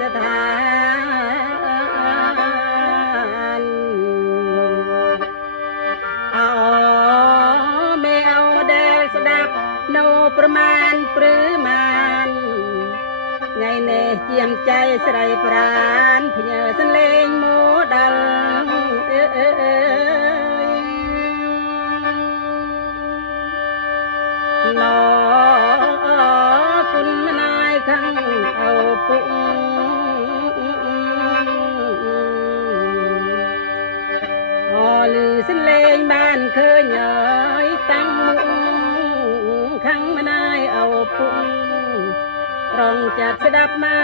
สถานเอาไม่เอาเดลสดับโนประมาณปรือมันไงเนเจียมใจใส่ปราณพเยสันเลงโมดัลนอคุณมนายขังเอาปุ่งพอลือสันเลงบ้านเคยเหยยตั้งมุงขังมนายเอาปุ่งรองจัดสดับมา